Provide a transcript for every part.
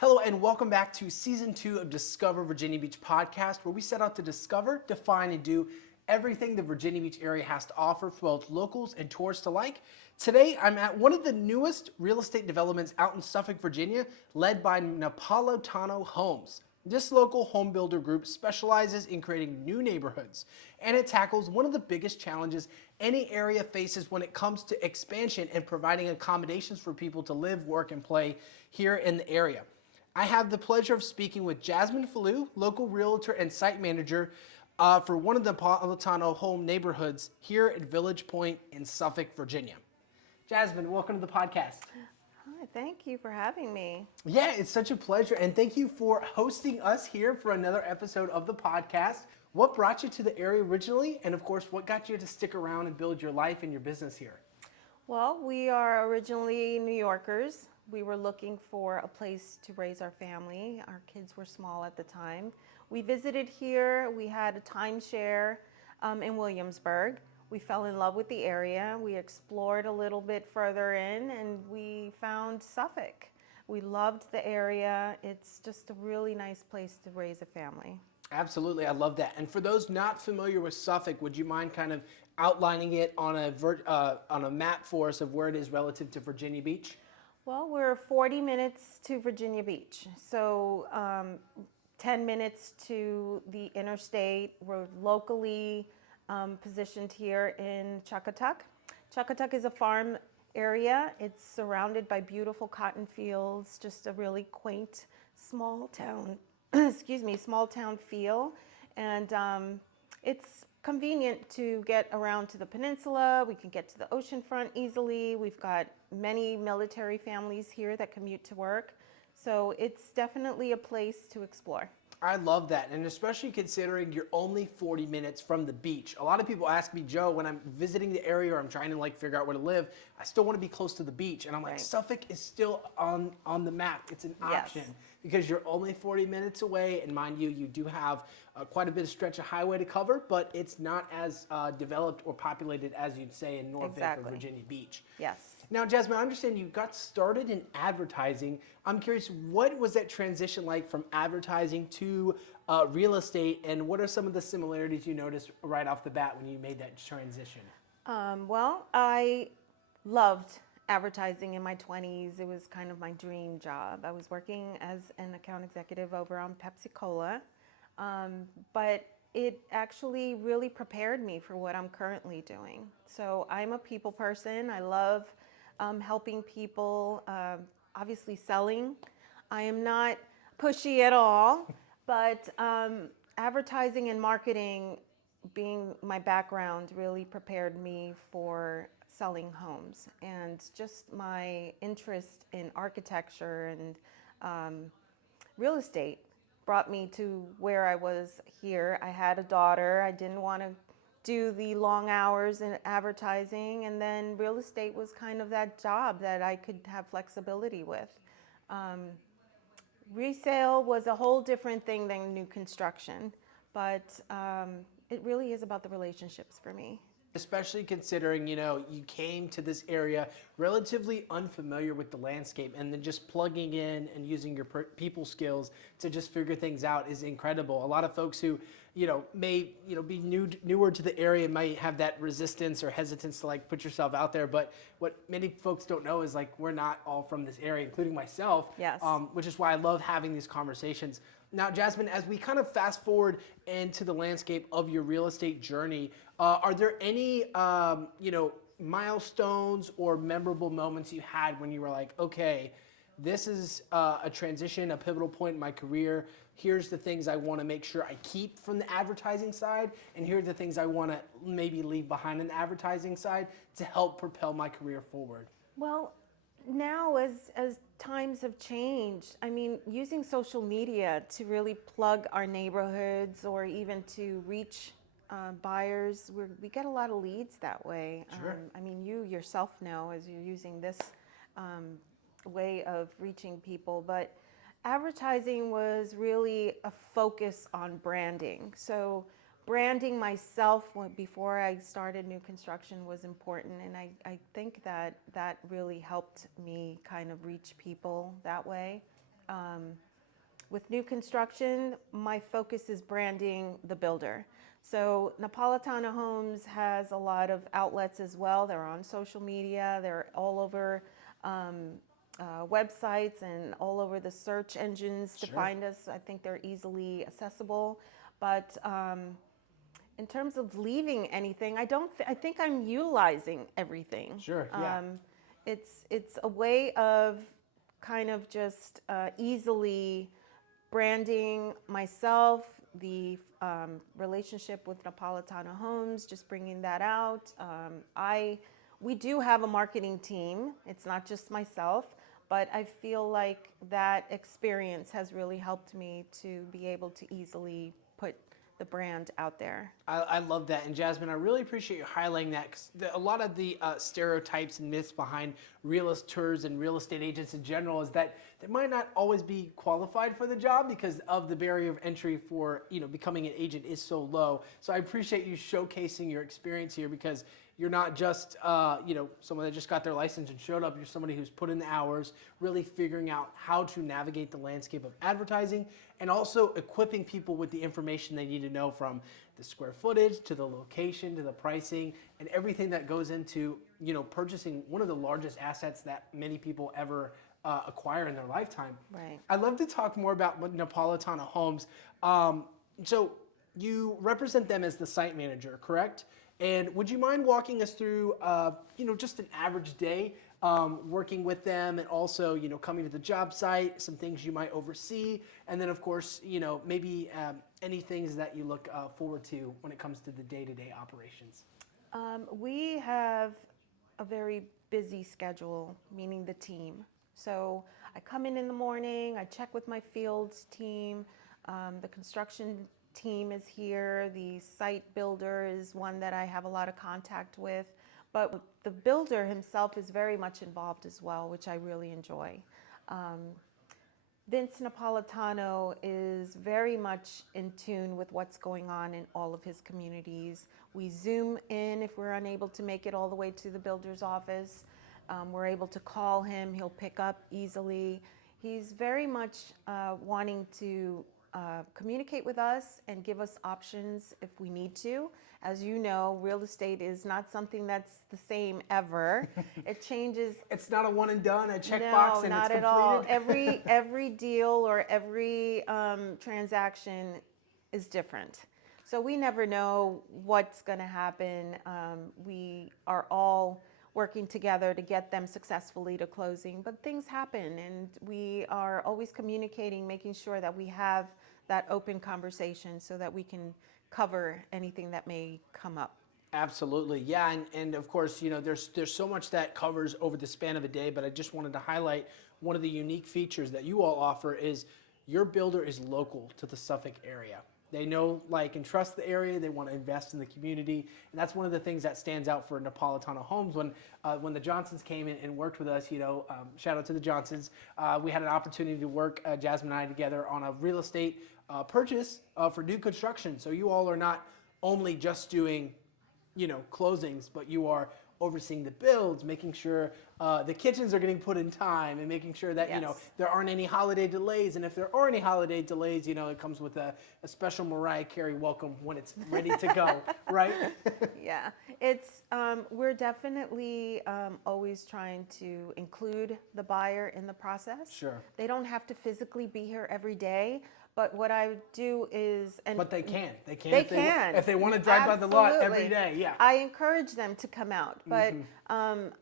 Hello and welcome back to season 2 of Discover Virginia Beach podcast, where we set out to discover, define, and do everything the Virginia Beach area has to offer for both locals and tourists alike. Today, I'm at one of the newest real estate developments out in Suffolk, Virginia, led by Napolitano Homes. This local home builder group specializes in creating new neighborhoods, and it tackles one of the biggest challenges any area faces when it comes to expansion and providing accommodations for people to live, work, and play here in the area. I have the pleasure of speaking with Jasmine Feliu, local realtor and site manager for one of the Napolitano home neighborhoods here at Village Pointe in Suffolk, Virginia. Jasmine, welcome to the podcast. Hi, thank you for having me. Yeah, it's such a pleasure, and thank you for hosting us here for another episode of the podcast. What brought you to the area originally, and of course, what got you to stick around and build your life and your business here? Well, we are originally New Yorkers. We were looking for a place to raise our family. Our kids were small at the time. We visited here. We had a timeshare in Williamsburg. We fell in love with the area. We explored a little bit further in and we found Suffolk. We loved the area. It's just a really nice place to raise a family. Absolutely, I love that. And for those not familiar with Suffolk, would you mind kind of outlining it on a map for us of where it is relative to Virginia Beach? Well, we're 40 minutes to Virginia Beach, so 10 minutes to the interstate. We're locally positioned here in Chuckatuck. Chuckatuck is a farm area. It's surrounded by beautiful cotton fields, just a really quaint small town, small town feel. And it's convenient to get around to the peninsula. We can get to the oceanfront easily. We've got many military families here that commute to work. So it's definitely a place to explore. I love that, and especially considering you're only 40 minutes from the beach. A lot of people ask me, Joe, when I'm visiting the area or I'm trying to figure out where to live, I still want to be close to the beach. And I'm like, Right. Suffolk is still on the map. It's an option because you're only 40 minutes away. And mind you, you do have quite a bit of stretch of highway to cover, but it's not as developed or populated as you'd say in Norfolk or Virginia Beach. Yes. Now, Jasmine, I understand you got started in advertising. I'm curious, what was that transition like from advertising to real estate, and what are some of the similarities you noticed right off the bat when you made that transition? Well, I loved advertising in my 20s. It was kind of my dream job. I was working as an account executive over on Pepsi-Cola, but it actually really prepared me for what I'm currently doing. So I'm a people person. I love helping people, obviously selling. I am not pushy at all, but advertising and marketing, being my background, really prepared me for selling homes. And just my interest in architecture and real estate brought me to where I was here. I had a daughter. I didn't want to do the long hours in advertising, and then real estate was kind of that job that I could have flexibility with. Resale was a whole different thing than new construction, but it really is about the relationships for me. Especially considering, you came to this area relatively unfamiliar with the landscape, and then just plugging in and using your people skills to just figure things out is incredible. A lot of folks who, may, be newer to the area might have that resistance or hesitance to put yourself out there. But what many folks don't know is we're not all from this area, including myself. Yes. Which is why I love having these conversations. Now, Jasmine, as we kind of fast forward into the landscape of your real estate journey, are there any, milestones or memorable moments you had when you were like, okay, this is a transition, a pivotal point in my career. Here's the things I want to make sure I keep from the advertising side, and here are the things I want to maybe leave behind on the advertising side to help propel my career forward? Well, now as times have changed, I mean, using social media to really plug our neighborhoods or even to reach buyers, we get a lot of leads that way. Sure. I mean, you yourself know as you're using this way of reaching people, but advertising was really a focus on branding. So branding myself before I started new construction was important, and I think that really helped me kind of reach people that way. with new construction, my focus is branding the builder. So Napolitano Homes has a lot of outlets as well. They're on social media. They're all over websites and all over the search engines to find us. I think they're easily accessible. But in terms of leaving anything, I think I'm utilizing everything. Sure, yeah. It's a way of kind of just easily branding myself, the relationship with Napolitano Homes, just bringing that out. We do have a marketing team. It's not just myself, but I feel like that experience has really helped me to be able to easily put the brand out there. I love that. And Jasmine, I really appreciate you highlighting that, because a lot of the stereotypes and myths behind realtors and real estate agents in general is that they might not always be qualified for the job because of the barrier of entry for becoming an agent is so low. So I appreciate you showcasing your experience here, because you're not just someone that just got their license and showed up. You're somebody who's put in the hours, really figuring out how to navigate the landscape of advertising, and also equipping people with the information they need to know, from the square footage to the location to the pricing and everything that goes into purchasing one of the largest assets that many people ever acquire in their lifetime. Right. I'd love to talk more about Napolitano Homes. So you represent them as the site manager, correct? And would you mind walking us through, just an average day working with them, and also, coming to the job site, some things you might oversee, and then of course, maybe any things that you look forward to when it comes to the day-to-day operations? We have a very busy schedule, meaning the team. So I come in the morning, I check with my fields team, the construction team is here, the site builder is one that I have a lot of contact with, but the builder himself is very much involved as well, which I really enjoy. Vince Napolitano is very much in tune with what's going on in all of his communities. We Zoom in if we're unable to make it all the way to the builder's office. We're able to call him, he'll pick up easily. He's very much wanting to communicate with us and give us options if we need to. As you know, real estate is not something that's the same ever. It changes. It's not a one and done, a checkbox, No, and not it's at all. completed. Every deal or every transaction is different. So we never know what's going to happen. We are all working together to get them successfully to closing, but things happen, and we are always communicating, making sure that we have that open conversation so that we can cover anything that may come up. Absolutely, yeah, and of course, there's so much that covers over the span of a day, but I just wanted to highlight one of the unique features that you all offer is your builder is local to the Suffolk area. They know, like, and trust the area. They want to invest in the community, and that's one of the things that stands out for Napolitano Homes. When the Johnsons came in and worked with us, shout out to the Johnsons. We had an opportunity to work, Jasmine and I, together on a real estate purchase for new construction. So you all are not only just doing, closings, but you are overseeing the builds, making sure the kitchens are getting put in time, and making sure that Yes. there aren't any holiday delays. And if there are any holiday delays, it comes with a special Mariah Carey welcome when it's ready to go, right? Yeah, we're definitely always trying to include the buyer in the process. Sure. They don't have to physically be here every day, but what I do is, But they can. They can. They if can. If they want to drive by the lot every Absolutely. day, yeah. I encourage them to come out, but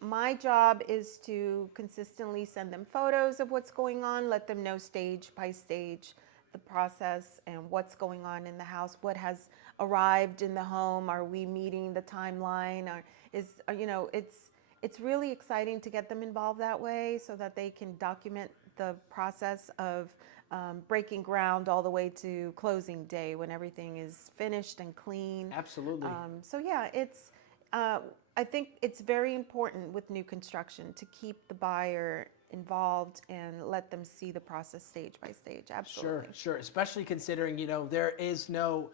my job is to consistently send them photos of what's going on, let them know stage by stage the process and what's going on in the house, what has arrived in the home, are we meeting the timeline, it's really exciting to get them involved that way so that they can document the process of breaking ground all the way to closing day when everything is finished and clean. Absolutely. So yeah, I think it's very important with new construction to keep the buyer involved and let them see the process stage by stage. Absolutely. Sure. Especially considering, there is no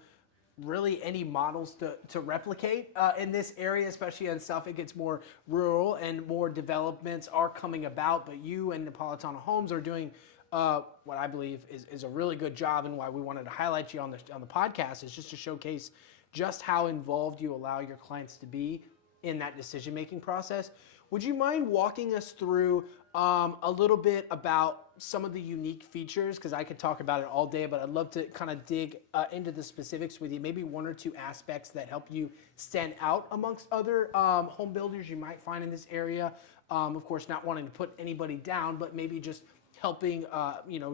really any models to replicate in this area, especially in Suffolk. It's more rural and more developments are coming about, but you and Napolitano Homes are doing what I believe is a really good job, and why we wanted to highlight you on the podcast, is just to showcase just how involved you allow your clients to be in that decision-making process. Would you mind walking us through a little bit about some of the unique features? Because I could talk about it all day, but I'd love to kind of dig into the specifics with you. Maybe one or two aspects that help you stand out amongst other home builders you might find in this area. Of course, not wanting to put anybody down, but maybe just helping,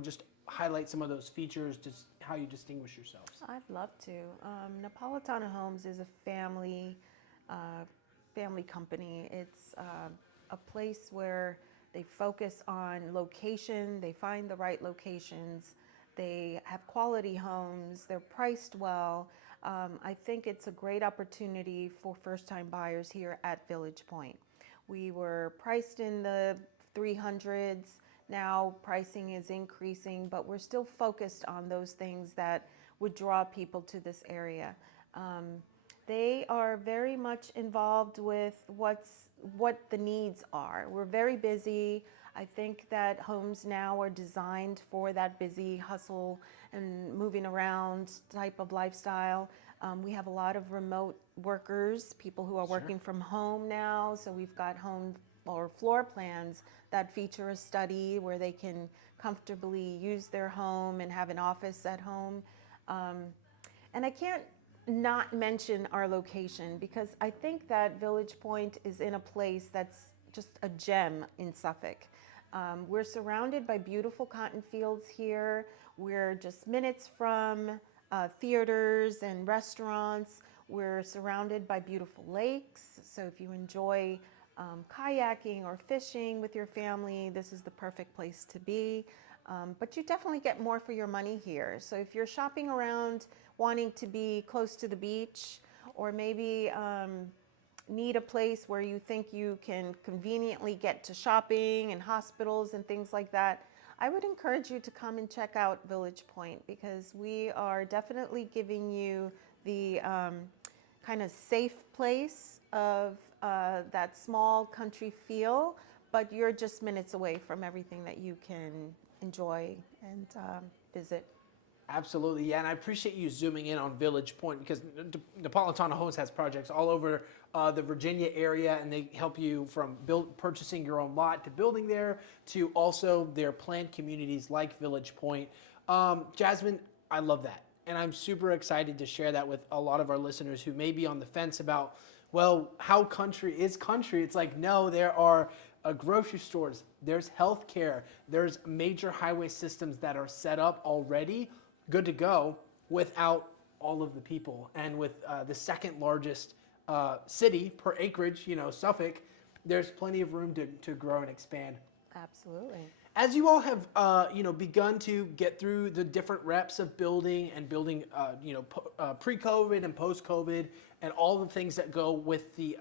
just highlight some of those features, just how you distinguish yourselves. I'd love to. Napolitano Homes is a family company. It's a place where they focus on location, they find the right locations, they have quality homes, they're priced well. I think it's a great opportunity for first-time buyers here at Village Pointe. We were priced in the 300s. Now pricing is increasing, but we're still focused on those things that would draw people to this area. They are very much involved with what the needs are. We're very busy. I think that homes now are designed for that busy hustle and moving around type of lifestyle. We have a lot of remote workers, people who are working from home now. So we've got home or floor plans that feature a study where they can comfortably use their home and have an office at home. And I can't not mention our location, because I think that Village Pointe is in a place that's just a gem in Suffolk. We're surrounded by beautiful cotton fields here. We're just minutes from theaters and restaurants. We're surrounded by beautiful lakes. So if you enjoy kayaking or fishing with your family, this is the perfect place to be. But you definitely get more for your money here. So if you're shopping around wanting to be close to the beach, or maybe need a place where you think you can conveniently get to shopping and hospitals and things like that, I would encourage you to come and check out Village Pointe, because we are definitely giving you the kind of safe place of that small country feel, but you're just minutes away from everything that you can enjoy and visit. Absolutely, yeah, and I appreciate you zooming in on Village Pointe, because Napolitano Homes has projects all over the Virginia area, and they help you from purchasing your own lot to building there, to also their planned communities like Village Pointe. Jasmine, I love that, and I'm super excited to share that with a lot of our listeners who may be on the fence about, well, how country is country. It's like, no, there are grocery stores, there's healthcare, there's major highway systems that are set up already, good to go, without all of the people. And with the second largest city per acreage, Suffolk, there's plenty of room to grow and expand. Absolutely. As you all have, begun to get through the different reps of building, pre-COVID and post-COVID, and all the things that go with the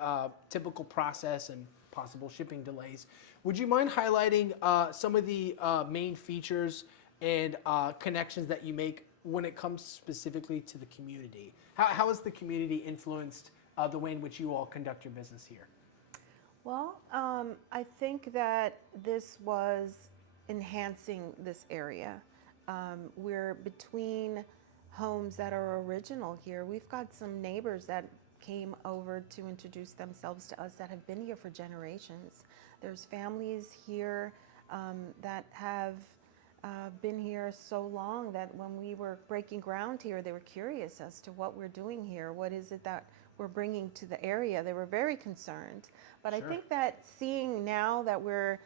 typical process and possible shipping delays, would you mind highlighting some of the main features and connections that you make when it comes specifically to the community? How has the community influenced the way in which you all conduct your business here? Well, I think that this was enhancing this area. We're between homes that are original here. We've got some neighbors that came over to introduce themselves to us that have been here for generations. There's families here that have been here so long that when we were breaking ground here, they were curious as to what we're doing here. What is it that we're bringing to the area? They were very concerned. But I think that seeing now that we're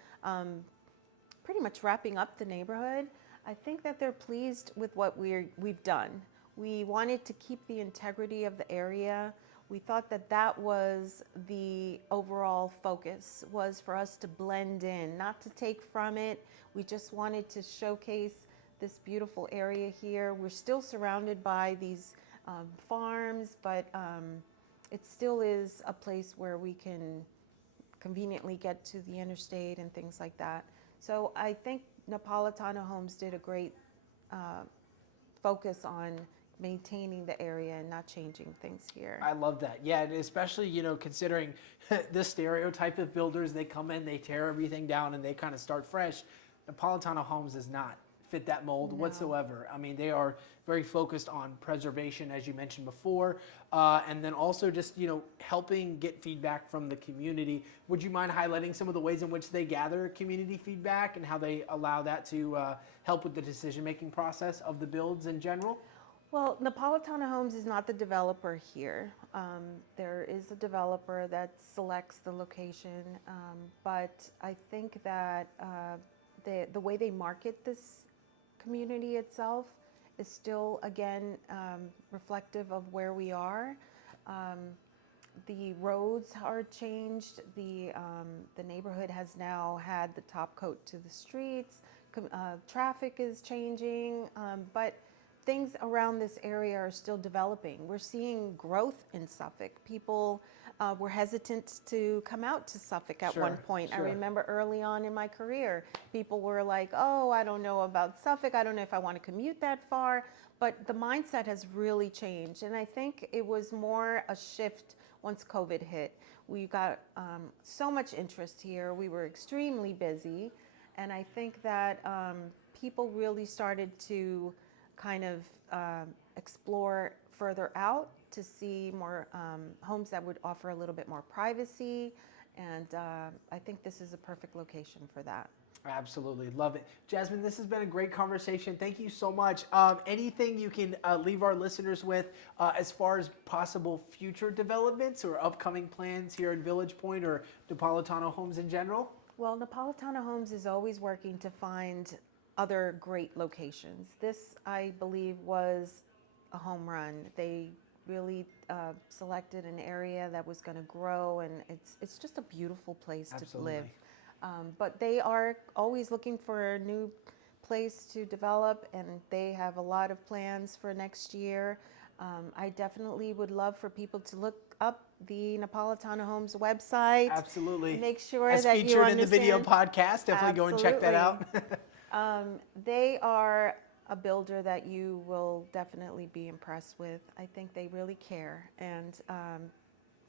pretty much wrapping up the neighborhood, I think that they're pleased with what we've done. We wanted to keep the integrity of the area. We thought that that was the overall focus, was for us to blend in, not to take from it. We just wanted to showcase this beautiful area here. We're still surrounded by these farms, but it still is a place where we can conveniently get to the interstate and things like that. So I think Napolitano Homes did a great focus on maintaining the area and not changing things here. I love that. Yeah, and especially, considering the stereotype of builders, they come in, they tear everything down, and they kind of start fresh. Napolitano Homes does not fit that mold No. whatsoever. I mean, they are very focused on preservation, as you mentioned before, and then also just, helping get feedback from the community. Would you mind highlighting some of the ways in which they gather community feedback and how they allow that to help with the decision-making process of the builds in general? Well, Napolitano Homes is not the developer here. There is a developer that selects the location, but I think that the way they market this community itself is still, again, reflective of where we are. The roads are changed. The neighborhood has now had the top coat to the streets. Traffic is changing, but things around this area are still developing. We're seeing growth in Suffolk. People were hesitant to come out to Suffolk at one point. Sure. I remember early on in my career, people were like, oh, I don't know about Suffolk. I don't know if I want to commute that far. But the mindset has really changed. And I think it was more a shift once COVID hit. We got so much interest here. We were extremely busy. And I think that people really started to kind of explore further out to see more homes that would offer a little bit more privacy. And I think this is a perfect location for that. Absolutely. Love it. Jasmine, this has been a great conversation. Thank you so much. Anything you can leave our listeners with as far as possible future developments or upcoming plans here in Village Pointe or Napolitano Homes in general? Well, Napolitano Homes is always working to find other great locations. This, I believe, was a home run. They really selected an area that was going to grow, and it's just a beautiful place to live. But they are always looking for a new place to develop, and they have a lot of plans for next year. I definitely would love for people to look up the Napolitano Homes website. Absolutely. Make sure as that you understand. As featured in the video podcast. Definitely go and check that out. They are a builder that you will definitely be impressed with. I think they really care, and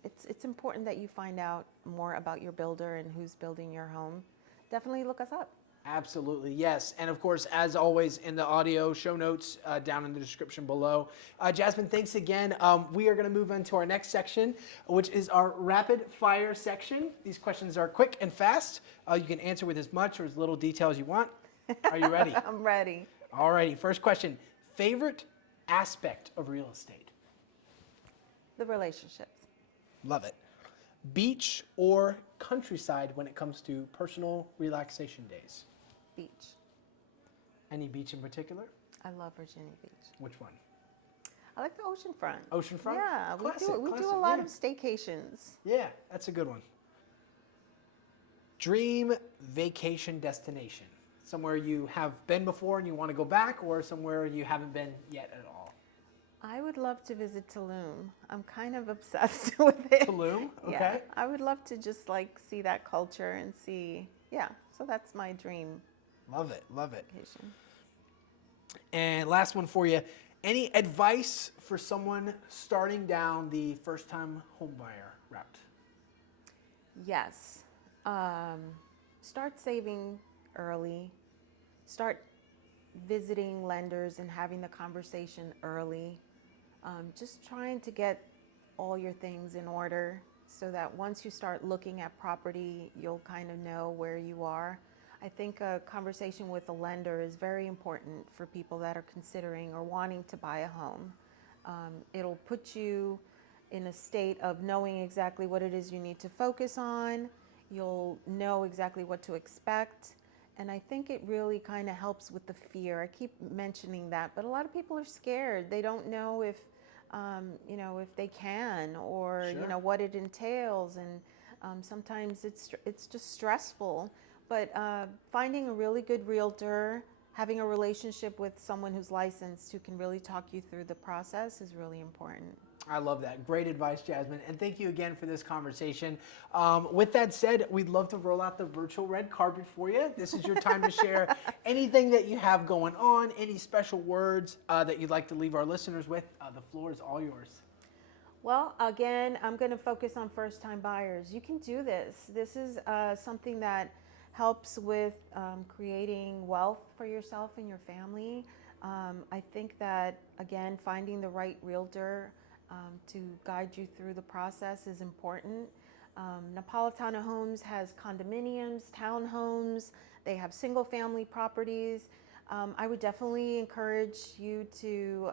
it's important that you find out more about your builder and who's building your home. Definitely look us up. Absolutely, yes. And of course, as always, in the audio show notes down in the description below. Jasmine, thanks again. We are going to move on to our next section, which is our rapid fire section. These questions are quick and fast. You can answer with as much or as little detail as you want. Are you ready? I'm ready. All righty. First question. Favorite aspect of real estate? The relationships. Love it. Beach or countryside when it comes to personal relaxation days? Beach. Any beach in particular? I love Virginia Beach. Which one? I like the oceanfront. Oceanfront? Yeah, Classic, we do a classic, lot yeah. of staycations. Yeah, that's a good one. Dream vacation destination? Somewhere you have been before and you want to go back, or somewhere you haven't been yet at all? I would love to visit Tulum. I'm kind of obsessed with it. Tulum? Okay. Yeah, I would love to just like see that culture and see, yeah, so that's my dream Love it, love it. vacation. And last one for you. Any advice for someone starting down the first-time homebuyer route? Yes. Start saving early. Start visiting lenders and having the conversation early. Just trying to get all your things in order so that once you start looking at property, you'll kind of know where you are. I think a conversation with a lender is very important for people that are considering or wanting to buy a home. It'll put you in a state of knowing exactly what it is you need to focus on. You'll know exactly what to expect. And I think it really kind of helps with the fear. I keep mentioning that, but a lot of people are scared. They don't know if, if they can, or Sure. what it entails, and sometimes it's just stressful. But finding a really good realtor, having a relationship with someone who's licensed who can really talk you through the process is really important. I love that. Great advice, Jasmine. And thank you again for this conversation. With that said, we'd love to roll out the virtual red carpet for you. This is your time to share anything that you have going on, any special words that you'd like to leave our listeners with. The floor is all yours. Well, again, I'm going to focus on first-time buyers. You can do this. This is something that helps with creating wealth for yourself and your family. I think that, again, finding the right realtor to guide you through the process is important. Napolitano Homes has condominiums, townhomes, they have single family properties. I would definitely encourage you to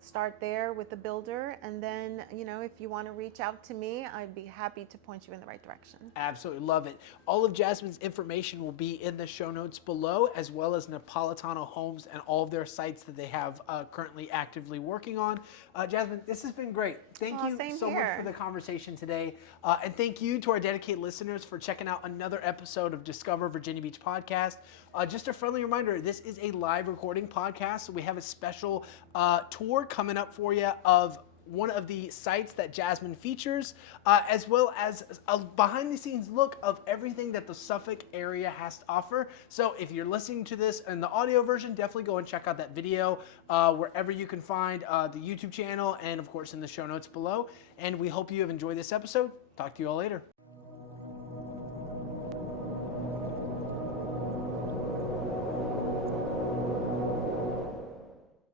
start there with the builder, and then, if you want to reach out to me, I'd be happy to point you in the right direction. Absolutely love it. All of Jasmine's information will be in the show notes below, as well as Napolitano Homes and all of their sites that they have currently actively working on. Jasmine, this has been great. Thank you so much for the conversation today. And thank you to our dedicated listeners for checking out another episode of Discover Virginia Beach podcast. Just a friendly reminder, this is a live recording podcast, so we have a special tour coming up for you of one of the sites that Jasmine features, as well as a behind the scenes look of everything that the Suffolk area has to offer. So if you're listening to this in the audio version, definitely go and check out that video wherever you can find the YouTube channel, and of course in the show notes below. And we hope you have enjoyed this episode. Talk to you all later.